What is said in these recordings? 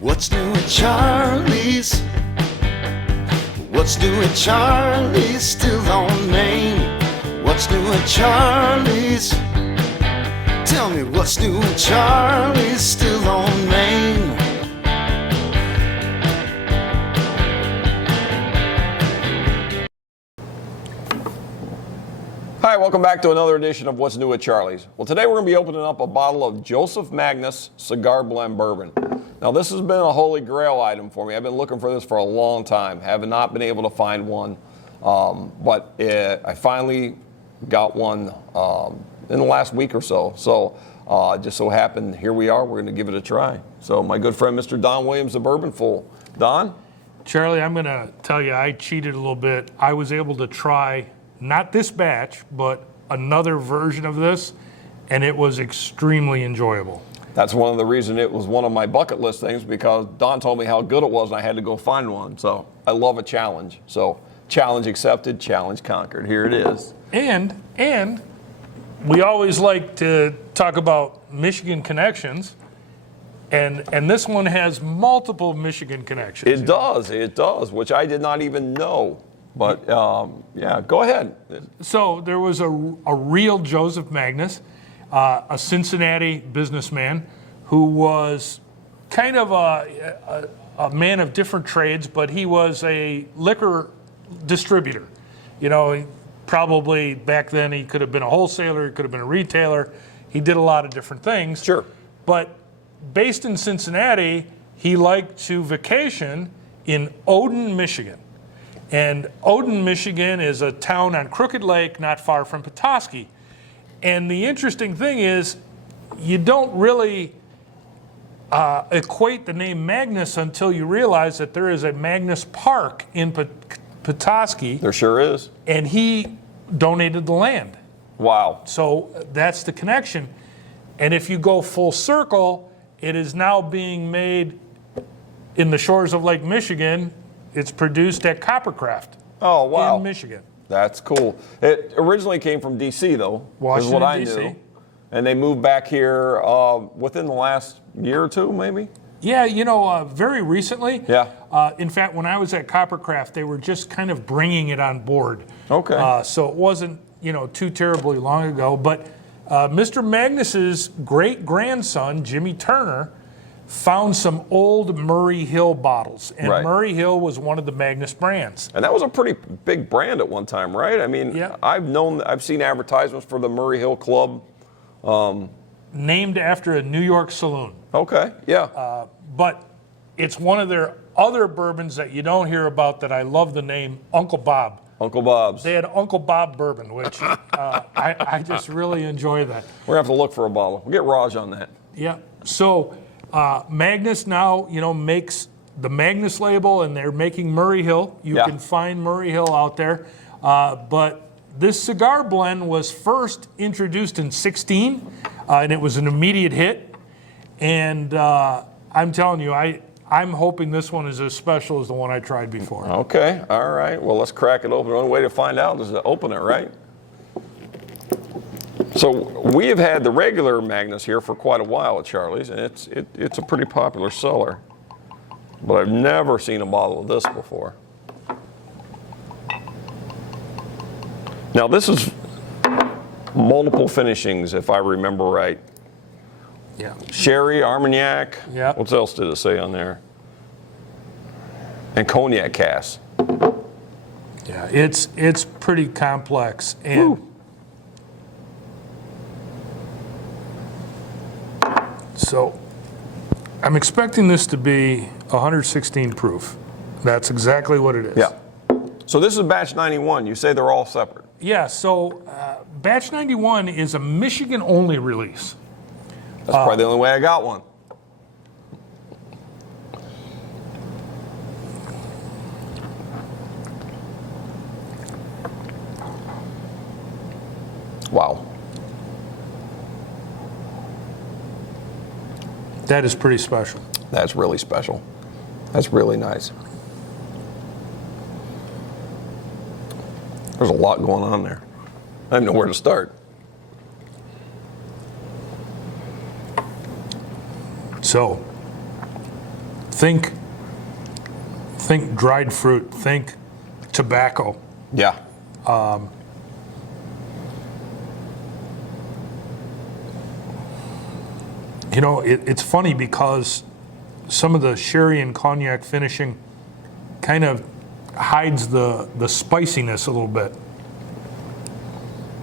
What's new at Charlie's? What's new at Charlie's? Still on Main. What's new at Charlie's? Tell me what's new at Charlie's? Still on Main. Hi, welcome back to another edition of What's New at Charlie's. Well, today we're going to be opening up a bottle of Joseph Magnus Cigar Blend Bourbon. Now, this has been a holy grail item for me. I've been looking for this for a long time. Have not been able to find one, but I finally got one in the last week or so. So, just so happened, here we are. We're going to give it a try. So, my good friend, Mr. Don Williams, the Bourbon Fool. Don? Charlie, I'm going to tell you, I cheated a little bit. I was able to try not this batch, but another version of this, and it was extremely enjoyable. That's one of the reasons it was one of my bucket list things, because Don told me how good it was and I had to go find one. So I love a challenge. So challenge accepted, challenge conquered. Here it is. And we always like to talk about Michigan connections, and this one has multiple Michigan connections. It does, which I did not even know. But yeah, go ahead. So there was a real Joseph Magnus, a Cincinnati businessman who was kind of a man of different trades, but he was a liquor distributor. You know, probably back then he could have been a wholesaler, he could have been a retailer. He did a lot of different things. Sure. But based in Cincinnati, he liked to vacation in Odin, Michigan. And Odin, Michigan is a town on Crooked Lake not far from Petoskey. And the interesting thing is, you don't really equate the name Magnus until you realize that there is a Magnus Park in Petoskey. There sure is. And he donated the land. Wow. So that's the connection. And if you go full circle, it is now being made in the shores of Lake Michigan. It's produced at Coppercraft. Oh, wow. In Michigan. That's cool. It originally came from D.C., though. Washington, is what I D.C. knew. And they moved back here within the last year or two, maybe? Yeah, you know, very recently. Yeah. In fact, when I was at Coppercraft, they were just kind of bringing it on board. Okay. So it wasn't, you know, too terribly long ago. But Mr. Magnus's great-grandson, Jimmy Turner, found some old Murray Hill bottles. And right. Murray Hill was one of the Magnus brands. And that was a pretty big brand at one time, right? I mean, yeah. I've seen advertisements for the Murray Hill Club. Named after a New York saloon. Okay, yeah. But it's one of their other bourbons that you don't hear about that I love the name, Uncle Bob. Uncle Bob's. They had Uncle Bob bourbon, which I just really enjoy that. We're going to have to look for a bottle. We'll get Raj on that. Yeah. So Magnus now, you know, makes the Magnus label, and they're making Murray Hill. You can find Murray Hill out there. But this cigar blend was first introduced in '16, and it was an immediate hit. And I'm telling you, I'm hoping this one is as special as the one I tried before. Okay, all right. Well, let's crack it open. The only way to find out is to open it, right? So we have had the regular Magnus here for quite a while at Charlie's, and it's a pretty popular seller. But I've never seen a bottle of this before. Now this is multiple finishings, if I remember right. Yeah. Sherry, Armagnac. Yeah. What else did it say on there? And cognac casks. Yeah, it's pretty complex. And so I'm expecting this to be 116 proof. That's exactly what it is. Yeah. So this is batch 91. You say they're all separate. Yeah, so batch 91 is a Michigan-only release. That's probably the only way I got one. Wow. That is pretty special. That's really special. That's really nice. There's a lot going on there. I don't know where to start. So think dried fruit, think tobacco. Yeah. You know, it's funny because some of the sherry and cognac finishing kind of hides the spiciness a little bit.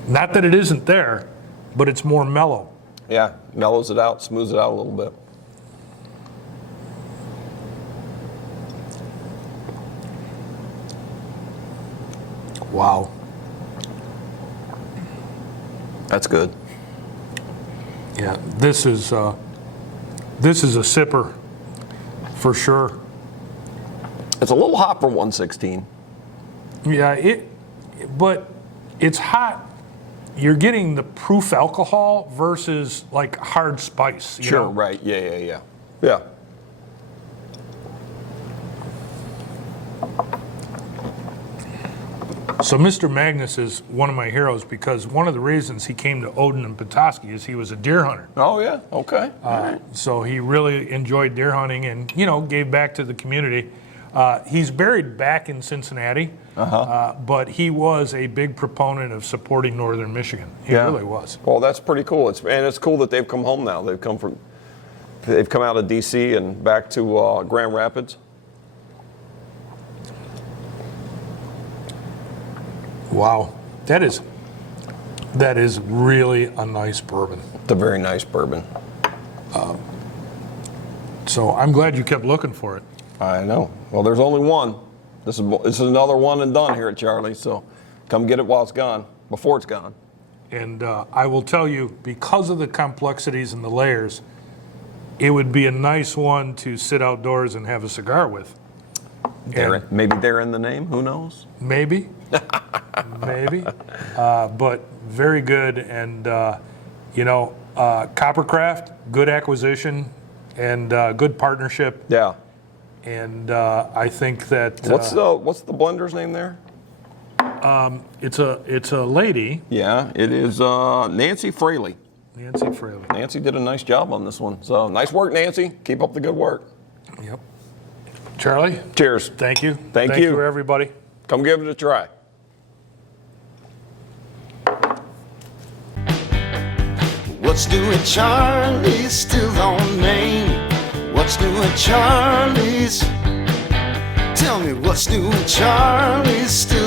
Not that it isn't there, but it's more mellow. Yeah, mellows it out, smooths it out a little bit. Wow. That's good. Yeah, this is a sipper for sure. It's a little hot for 116. Yeah, but it's hot. You're getting the proof alcohol versus like hard spice. You know? Right. Yeah. Yeah. So Mr. Magnus is one of my heroes because one of the reasons he came to Odin and Petoskey is he was a deer hunter. Oh, yeah. Okay. So he really enjoyed deer hunting and, you know, gave back to the community. He's buried back in Cincinnati, but he was a big proponent of supporting Northern Michigan. He really was. Well, that's pretty cool. It's cool that they've come home now. They've come out of D.C. and back to Grand Rapids. Wow, that is really a nice bourbon. It's a very nice bourbon. So I'm glad you kept looking for it. I know. Well, there's only one. This is another one and done here at Charlie's. So come get it while it's gone, before it's gone. And I will tell you, because of the complexities and the layers, it would be a nice one to sit outdoors and have a cigar with. Maybe they're in the name. Who knows? Maybe. Maybe. But very good. And, Coppercraft, good acquisition and good partnership. Yeah. And I think that what's the blender's name there? it's a lady. Yeah, it is Nancy Fraley. Nancy Fraley. Nancy did a nice job on this one. So nice work, Nancy. Keep up the good work. Yep. Charlie. Cheers. Thank you. Thank you, everybody. Come give it a try. What's new at Charlie's? Still on Main. What's new at Charlie's? Tell me what's new at Charlie's? Still